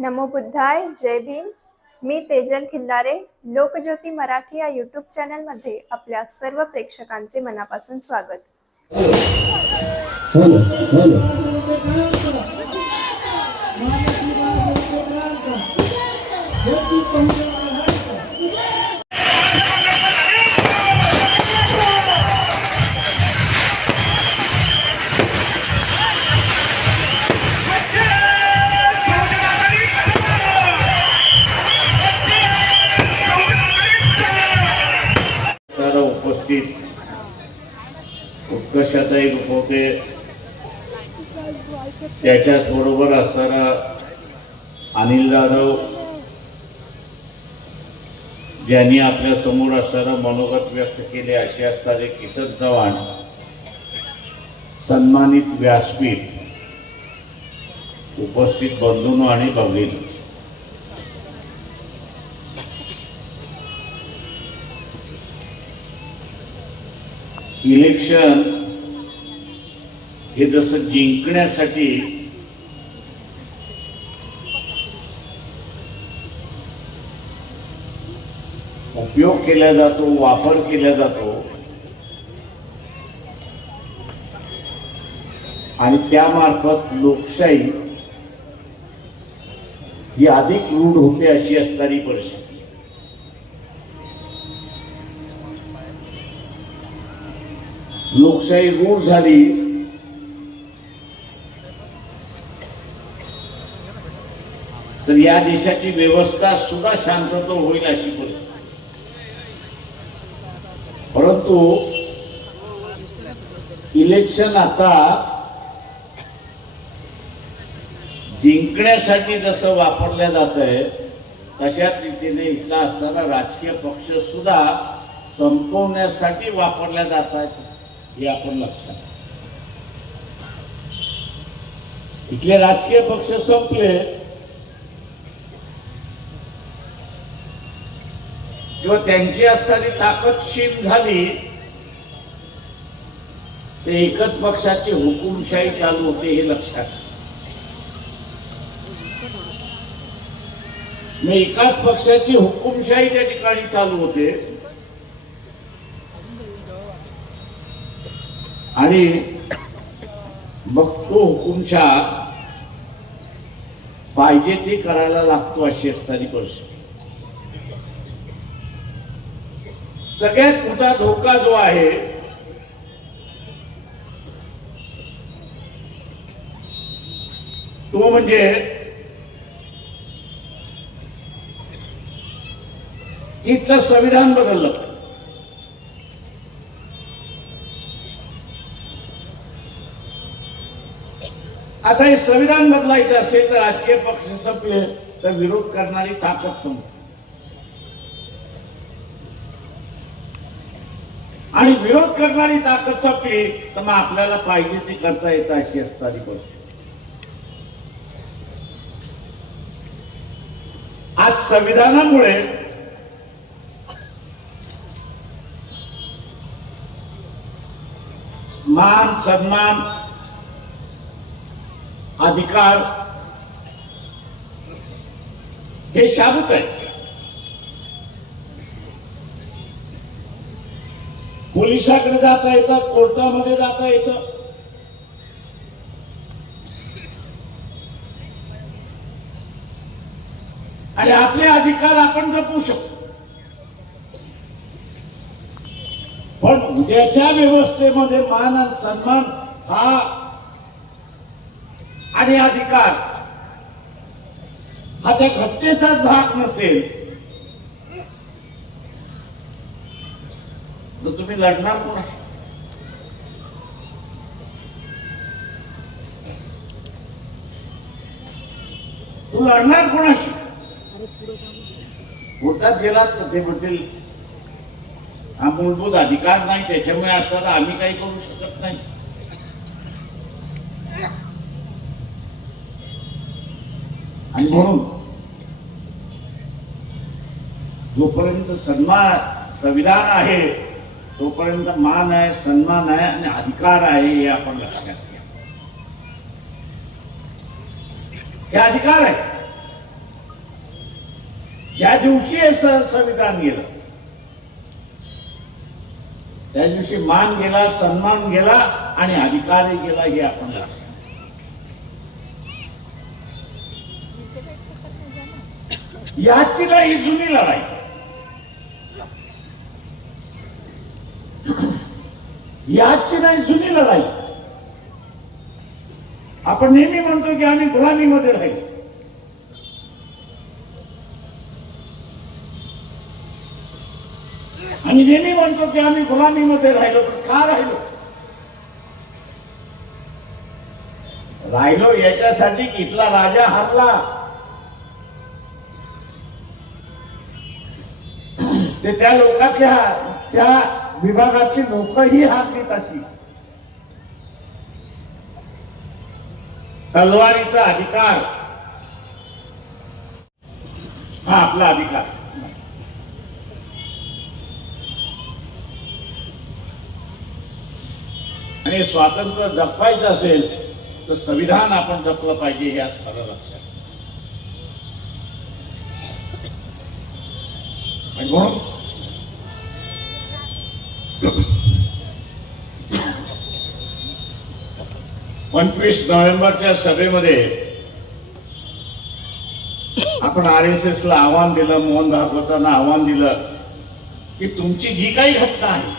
नमो बुद्धाय. जय भीम. मी तेजल खिल्लारे. लोकज्योती मराठी या यूट्यूब चॅनलमध्ये आपल्या सर्व प्रेक्षकांचे मनापासून स्वागत. उपस्थित उत्कर्षाताई होते, त्याच्याच बरोबर असणारा अनिल जाधव, ज्यांनी आपल्या समोर असणारा मनोगत व्यक्त केले असे असणारे किसन चव्हाण, सन्मानित व्यासपीठ, उपस्थित बंधूंनो आणि भगिनींनो, इलेक्शन हे जसं जिंकण्यासाठी उपयोग केला जातो, वापर केला जातो आणि त्यामार्फत लोकशाही ही अधिक रूढ होते अशी असणारी परिस्थिती. लोकशाही रूढ झाली तर या देशाची व्यवस्था सुद्धा शांतता होईल अशी परिस्थिती. परंतु इलेक्शन आता जिंकण्यासाठी जसं वापरलं जातंय तशाच रीतीने इथला असणारा राजकीय पक्ष सुद्धा संपवण्यासाठी वापरल्या जातात हे आपण लक्षात. इथले राजकीय पक्ष संपले किंवा त्यांची असणारी ताकद क्षीण झाली ते एकच पक्षाची हुकुमशाही चालू होते हे लक्षात. एकाच पक्षाची हुकुमशाही त्या ठिकाणी चालू होते आणि मग तो हुकुमशाह पाहिजे ते करायला लागतो अशी असणारी परिस्थिती. सगळ्यात मोठा धोका जो आहे तो म्हणजे इथलं संविधान बदललं. आता हे संविधान बदलायचं असेल तर राजकीय पक्ष संपले तर विरोध करणारी ताकद संपली आणि विरोध करणारी ताकद संपली तर मग आपल्याला पाहिजे ती करता येतं अशी असणारी परिस्थिती. आज संविधानामुळे मान सन्मान अधिकार हे शाबूत आहे. पोलिसाकडे जाता येतं, कोर्टामध्ये जाता येतं, आणि आपले अधिकार आपण जपू शकतो. पण उद्याच्या व्यवस्थेमध्ये मान आणि सन्मान हा आणि अधिकार हा त्या घटनेचाच भाग नसेल तर तुम्ही लढणार कोण? तू लढणार कोणाशी? कोर्टात गेलात तर ते म्हणतील हा मूलभूत अधिकार नाही, त्याच्यामुळे असताना आम्ही काही करू शकत नाही. आणि म्हणून जोपर्यंत संविधान आहे तोपर्यंत मान आहे, सन्मान आहे आणि अधिकार आहे हे आपण लक्षात घ्या. हे अधिकार आहे. ज्या दिवशी हे संविधान गेलं त्या दिवशी मान गेला, सन्मान गेला आणि अधिकारही गेला, हे आपण लक्षात. याची नाही ही जुनी लढाई. याची नाही जुनी लढाई. आपण नेहमी म्हणतो की आम्ही गुलामीमध्ये राहिलो. आणि नेहमी म्हणतो की आम्ही गुलामीमध्ये राहिलो. पण का राहिलो? राहिलो याच्यासाठी की इथला राजा हारला, ते त्या लोकातल्या त्या विभागातली लोकही हारली. तशी तलवारीचा अधिकार हा आपला अधिकार. आणि स्वातंत्र्य जपवायचं असेल तर संविधान आपण जपलं पाहिजे, हे आज खरं लक्षात. आणि म्हणून 25 नोव्हेंबरच्या सभेमध्ये आपण RSS ला आव्हान दिलं, मोहन भागवतांना आव्हान दिलं की तुमची जी काही घटना आहे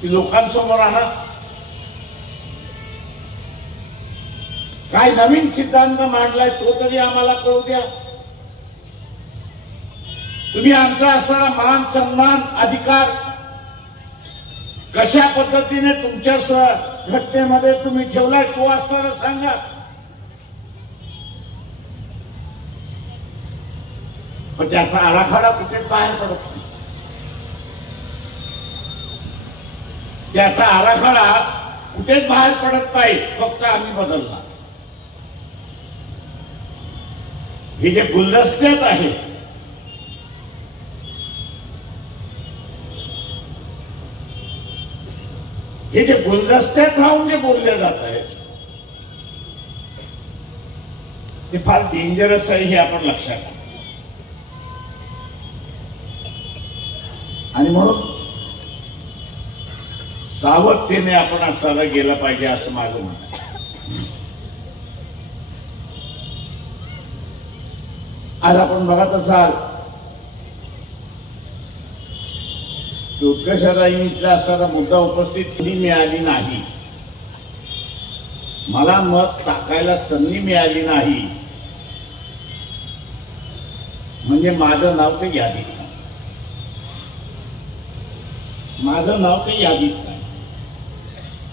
ती लोकांसमोर आणा. काय नवीन सिद्धांत मांडलाय तो तरी आम्हाला कळू द्या. तुम्ही आमचा असणारा मान, सन्मान, अधिकार कशा पद्धतीने तुमच्या घटनेमध्ये तुम्ही ठेवलाय तो असताना सांगा. पण त्याचा आराखडा कुठे बाहेर पडत नाही. त्याचा आराखडा कुठेच बाहेर पडत नाही. फक्त आम्ही बदलला. हे जे गुलदस्त्यात आहे, हे जे गुलदस्त्यात राहून जे बोलले जात आहे ते फार डेंजरस आहे, हे आपण लक्षात घ्या. आणि म्हणून सावधतेने आपण असं गेलं पाहिजे असं माझं म्हणणं. आज आपण बघत असाल उत्कर्षदायींचा असणारा मुद्दा उपस्थित मिळाली नाही, मला मत टाकायला संधी मिळाली नाही, म्हणजे माझं नाव ते यादीत नाही. माझं नाव ते यादीत नाही.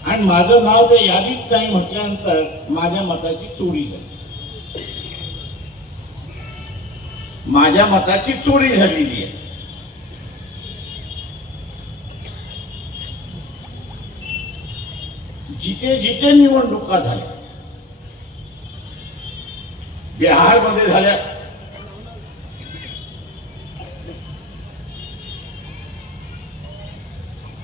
आणि माझं नाव ते यादीत नाही म्हटल्यानंतर माझ्या मताची चोरी झाली. माझ्या मताची चोरी झालेली आहे. जिथे जिथे निवडणुका झाल्या, बिहारमध्ये झाल्या,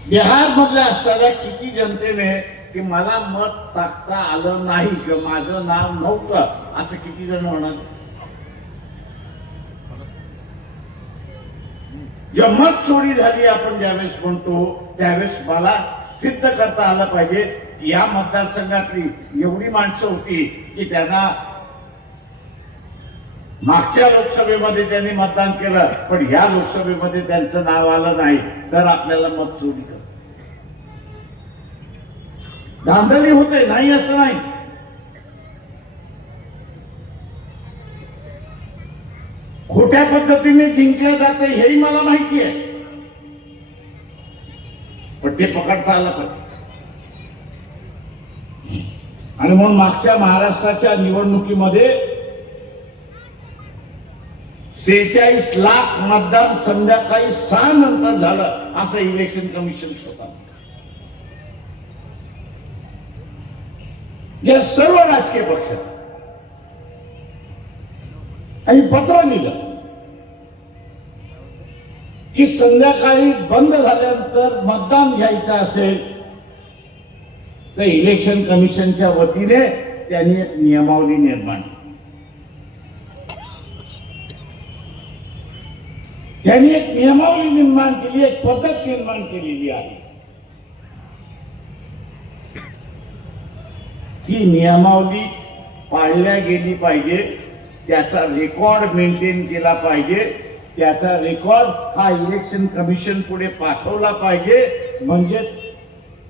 बिहार मधल्या असताना किती जनतेने की मला मत टाकता आलं नाही किंवा माझं नाव नव्हतं असं किती जण म्हणाल. जेव्हा मत चोरी झाली आपण ज्यावेळेस म्हणतो त्यावेळेस मला सिद्ध करता आलं पाहिजे की या मतदारसंघातली एवढी माणसं होती की त्यांना मागच्या लोकसभेमध्ये त्यांनी मतदान केलं पण ह्या लोकसभेमध्ये त्यांचं नाव आलं नाही, तर आपल्याला मत चोरी कर. धांदली होते, नाही असं नाही. खोट्या पद्धतीने जिंकलं जाते हेही मला माहिती आहे, पण ते पकडता आलं पाहिजे. आणि म्हणून मागच्या महाराष्ट्राच्या निवडणुकीमध्ये 46 लाख मतदान संध्याकाळी 6 नंतर झालं असं इलेक्शन कमिशन स्वतः. या सर्व राजकीय पक्ष आणि पत्र लिहिलं की संध्याकाळी बंद झाल्यानंतर मतदान घ्यायचं असेल तर इलेक्शन कमिशनच्या वतीने त्यांनी एक नियमावली निर्माण केली. त्यांनी एक नियमावली निर्माण केली, एक पद्धत निर्माण केलेली आहे. ती नियमावली पाळल्या गेली पाहिजे, त्याचा रेकॉर्ड मेंटेन केला पाहिजे, त्याचा रेकॉर्ड हा इलेक्शन कमिशन पुढे पाठवला पाहिजे. म्हणजे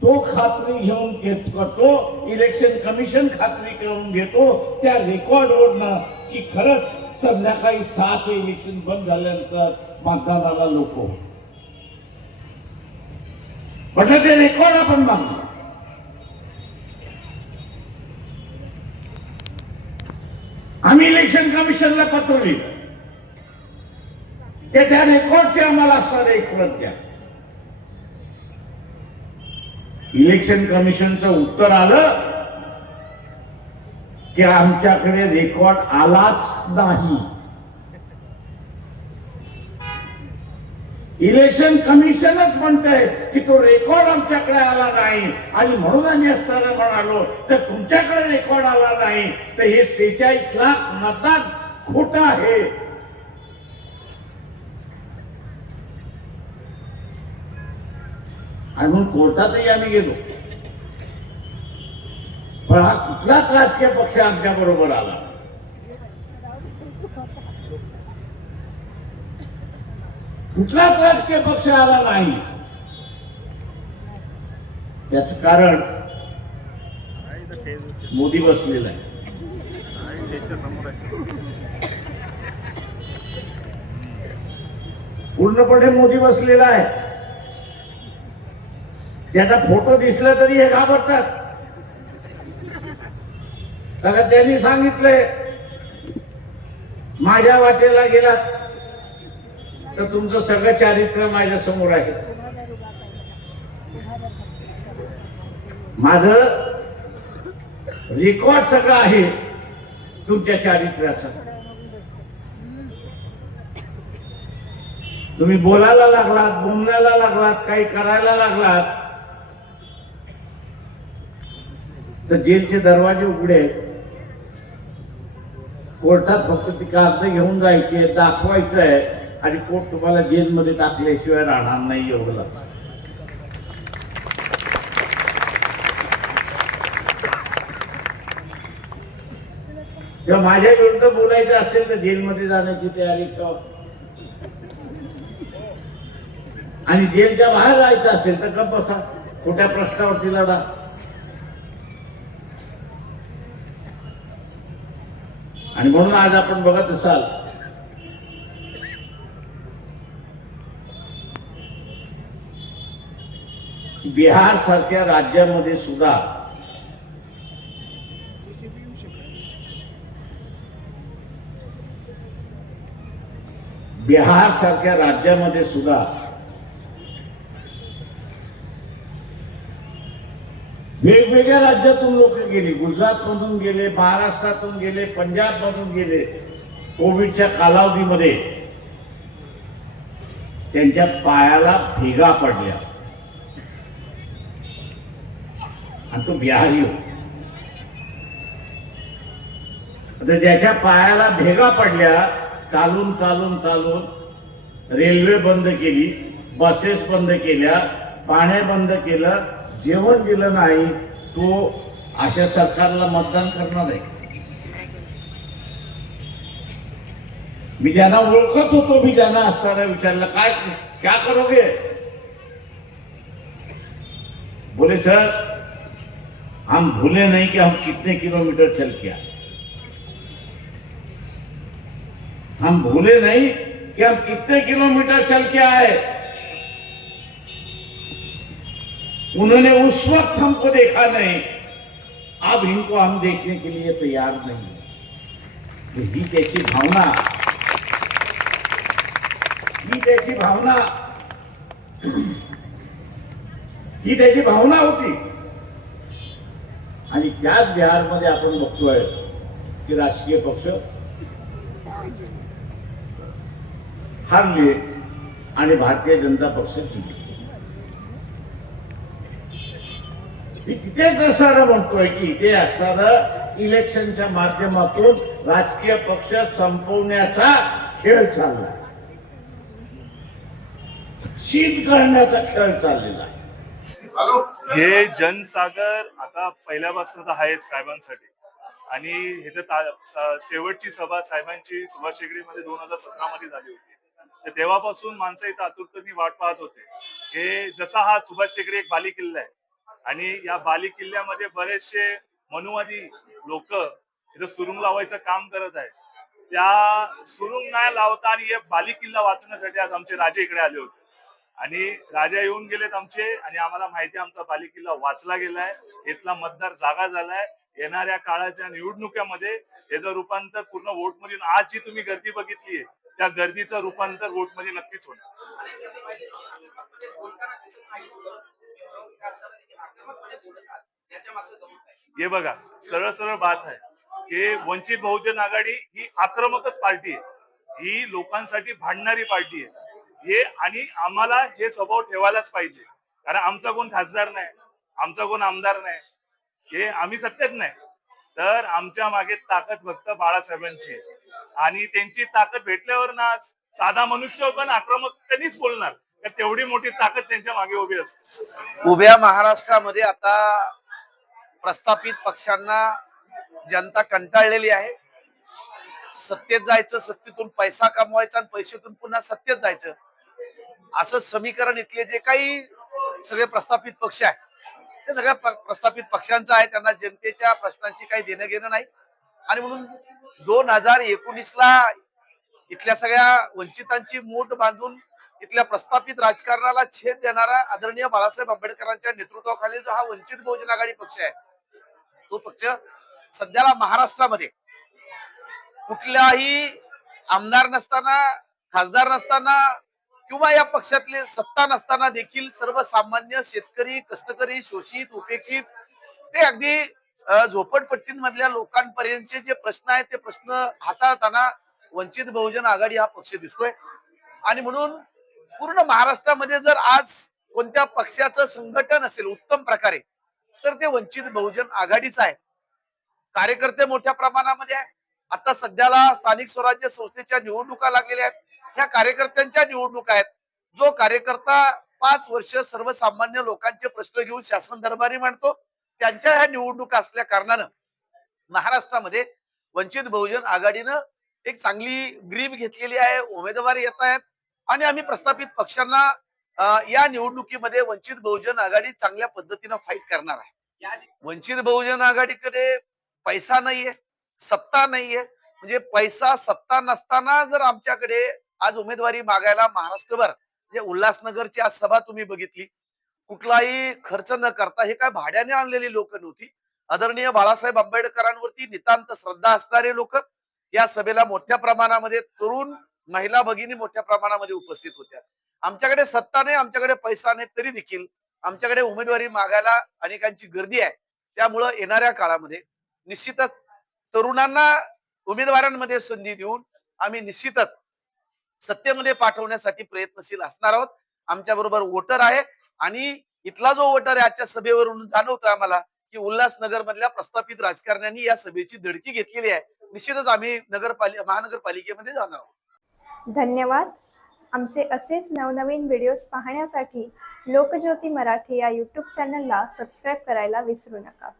तो खात्री घेऊन करतो, इलेक्शन कमिशन खात्री करून घेतो त्या रेकॉर्डवरनं की खरंच संध्याकाळी 6चं इलेक्शन बंद झाल्यानंतर मतदानाला लोक म्हटलं ते रेकॉर्ड आपण मागलो. आम्ही इलेक्शन कमिशनला पत्र लिहिलं, त्या रेकॉर्डचे आम्हाला असणारे एक प्रत द्या. इलेक्शन कमिशनचं उत्तर आलं की आमच्याकडे रेकॉर्ड आलाच नाही. इलेक्शन कमिशनच म्हणतंय की तो रेकॉर्ड आमच्याकडे आला नाही आणि म्हणून आम्ही असताना म्हणालो तर तुमच्याकडे रेकॉर्ड आला नाही तर हे 46 लाख मतदान खोटं आहे. आणि म्हणून कोर्टातही आम्ही गेलो, पण हा कुठलाच राजकीय पक्ष आमच्या बरोबर आला. कुठलाच राजकीय पक्ष आला नाही. याच कारण मोदी बसलेला आहे. पूर्णपणे मोदी बसलेला आहे. त्याचा फोटो दिसला तरी हे घाबरतात. कारण त्यांनी सांगितलंय माझ्या वाटेला गेला तर तुमचं सगळं चारित्र्य माझ्या समोर आहे. माझं रेकॉर्ड सगळं आहे तुमच्या चारित्र्याचं. तुम्ही बोलायला लागलात, बोलण्याला लागलात, काही करायला लागलात तर जेलचे दरवाजे उघडे आहेत. कोर्टात फक्त ती कागद घेऊन जायचे, दाखवायचं आहे आणि कोर्ट तुम्हाला जेलमध्ये टाकल्याशिवाय राहणार नाही एवढं लक्षात. जेव्हा माझ्या विरुद्ध बोलायचं असेल तर जेलमध्ये जाण्याची तयारी ठेवा आणि जेलच्या बाहेर जायचं असेल तर गप्प बसा, खोट्या प्रश्नावरती लढा. आणि म्हणून आज आपण बघत असाल बिहार सारख्या राज्यामध्ये सुद्धा वेगवेगळ्या राज्यातून लोक गेली, गुजरात मधून गेले, महाराष्ट्रातून गेले, पंजाब मधून गेले. कोविडच्या कालावधीमध्ये त्यांच्या पायाला भेगा पडल्या आणि तो बिहारी होता. आता ज्याच्या पायाला भेगा पडल्या, चालून चालून चालून रेल्वे बंद केली, बसेस बंद केल्या, पाणी बंद केलं, जेवण दिलं नाही, तो अशा सरकारला मतदान करणार आहे. मी ज्यांना ओळखत होतो, मी ज्यांना असताना विचारलं काय क्या करोगे, बोले सर हम भूले नहीं कि हम कितने किलोमीटर चल के आए, हम भूले नहीं कि हम कितने किलोमीटर चल के आए. उन्होंने उस वक्त हमको देखा नहीं, अब इनको हम देखने के लिए तैयार नहीं. ही त्याची भावना, ही त्याची भावना होती. आणि त्याच बिहारमध्ये आपण बघतोय की राजकीय पक्ष हारले आणि भारतीय जनता पक्ष जिंकले. तिथेच असणारं म्हणतोय की इथे असणारं इलेक्शनच्या माध्यमातून राजकीय पक्ष संपवण्याचा खेळ चालला. शीत करण्याचा खेळ चाललेला आहे. हे जनसागर आता पहिल्यापासून तर आहेच साहेबांसाठी आणि हे तर शेवटची सभा साहेबांची सुभाष मध्ये 2017 मध्ये झाली होती. तर तेव्हापासून माणसं इथं आतुरतेने वाट पाहत होते. हे जसा हा सुभाष शेगडी एक बाली किल्ला आहे आणि या बाली किल्ल्यामध्ये बरेचसे मनुवादी लोक इथं सुरुंग लावायचं काम करत आहे. त्या सुरुंग नाही लावता आणि हे बाली किल्ला वाचवण्यासाठी आज आमचे राजे इकडे आले होते आणि राजा येऊन गेलेत आमचे आणि आम्हाला माहिती आहे आमचा बाली किल्ला वाचला गेलाय, इथला मतदार जागा झालाय. येणाऱ्या काळाच्या निवडणुकीमध्ये याचं रूपांतर पूर्ण वोट मध्ये, आज जी तुम्ही गर्दी बघितलीये त्या गर्दीचं रूपांतर वोट मध्ये नक्कीच होणार. हे बघा, सरळ सरळ बात आहे की वंचित बहुजन आघाडी ही आक्रमकच पार्टी आहे, ही लोकांसाठी भांडणारी पार्टी आहे. हे आणि आम्हाला हे स्वभाव ठेवायलाच पाहिजे, कारण आमचा कोण खासदार नाही, आमचा कोण आमदार नाही, हे आम्ही सत्तेत नाही, तर आमच्या मागे ताकद फक्त बाळासाहेबांची आहे. आणि त्यांची ताकद भेटल्यावर ना साधा मनुष्य पण आक्रमक त्यांनीच बोलणार, तर तेवढी मोठी ताकद त्यांच्या मागे उभी असते. उभ्या महाराष्ट्रामध्ये आता प्रस्थापित पक्षांना जनता कंटाळलेली आहे. सत्तेत जायचं, सत्तेतून पैसा कमवायचा आणि पैशातून पुन्हा सत्तेत जायचं, असं समीकरण इथले जे काही सगळे प्रस्थापित पक्ष आहेत ते सगळ्या प्रस्थापित पक्षांचं आहे. त्यांना जनतेच्या प्रश्नांशी काही देणं घेणं नाही. आणि म्हणून 2019ला इथल्या सगळ्या वंचितांची मूठ बांधून इथल्या प्रस्थापित राजकारणाला छेद देणारा आदरणीय बाळासाहेब आंबेडकरांच्या नेतृत्वाखाली जो हा वंचित बहुजन आघाडी पक्ष आहे, तो पक्ष सध्याला महाराष्ट्रामध्ये कुठल्याही आमदार नसताना, खासदार नसताना किंवा या पक्षातले सत्ता नसताना देखील सर्वसामान्य शेतकरी, कष्टकरी, शोषित, उपेक्षित ते अगदी झोपडपट्टींमधल्या लोकांपर्यंतचे जे प्रश्न आहेत ते प्रश्न हाताळताना वंचित बहुजन आघाडी हा पक्ष दिसतोय. आणि म्हणून पूर्ण महाराष्ट्रामध्ये जर आज कोणत्या पक्षाचं संघटन असेल उत्तम प्रकारे तर ते वंचित बहुजन आघाडीच आहे. कार्यकर्ते मोठ्या प्रमाणामध्ये आहे. आता सध्याला स्थानिक स्वराज्य संस्थेच्या निवडणुका लागलेल्या आहेत. ह्या कार्यकर्त्यांच्या निवडणुका आहेत. जो कार्यकर्ता 5 वर्ष सर्वसामान्य लोकांचे प्रश्न घेऊन शासन दरबारी मांडतो, त्यांच्या ह्या निवडणुका असल्या कारणानं महाराष्ट्रामध्ये वंचित बहुजन आघाडीनं एक चांगली ग्रीप घेतलेली आहे. उमेदवारी येत आहेत आणि आम्ही प्रस्थापित पक्षांना या निवडणुकीमध्ये वंचित बहुजन आघाडी चांगल्या पद्धतीनं फाईट करणार आहे. वंचित बहुजन आघाडीकडे पैसा नाहीये, सत्ता नाहीये. म्हणजे पैसा सत्ता नसताना जर आमच्याकडे आज उमेदवारी मागायला महाराष्ट्रभर, म्हणजे उल्हासनगरची आज सभा तुम्ही बघितली, कुठलाही खर्च न करता, हे काय भाड्याने आणलेली लोक नव्हती, आदरणीय बाळासाहेब आंबेडकरांवरती नितांत श्रद्धा असणारे लोक या सभेला मोठ्या प्रमाणामध्ये, तरुण महिला भगिनी मोठ्या प्रमाणामध्ये उपस्थित होत्या. आमच्याकडे सत्ता नाही, आमच्याकडे पैसा नाही, तरी देखील आमच्याकडे उमेदवारी मागायला अनेकांची गर्दी आहे. त्यामुळं येणाऱ्या काळामध्ये निश्चितच तरुणांना उमेदवारांमध्ये संधी देऊन आम्ही निश्चितच सत्तेमध्ये पाठवण्यासाठी प्रयत्नशील असणार आहोत. आमच्या बरोबर वोटर आहे आणि इथला जो वोटर आहे आजच्या सभेवरून जाणवतोय आम्हाला की उल्हासनगर मधल्या प्रस्थापित राजकारण्यांनी या सभेची धडकी घेतलेली आहे. निश्चितच आम्ही महानगरपालिकेमध्ये जाणार आहोत. धन्यवाद. आमचे असेच नवनवीन व्हिडिओज पाहण्यासाठी लोकज्योती मराठी या यूट्यूब चॅनलला सबस्क्राईब करायला विसरू नका.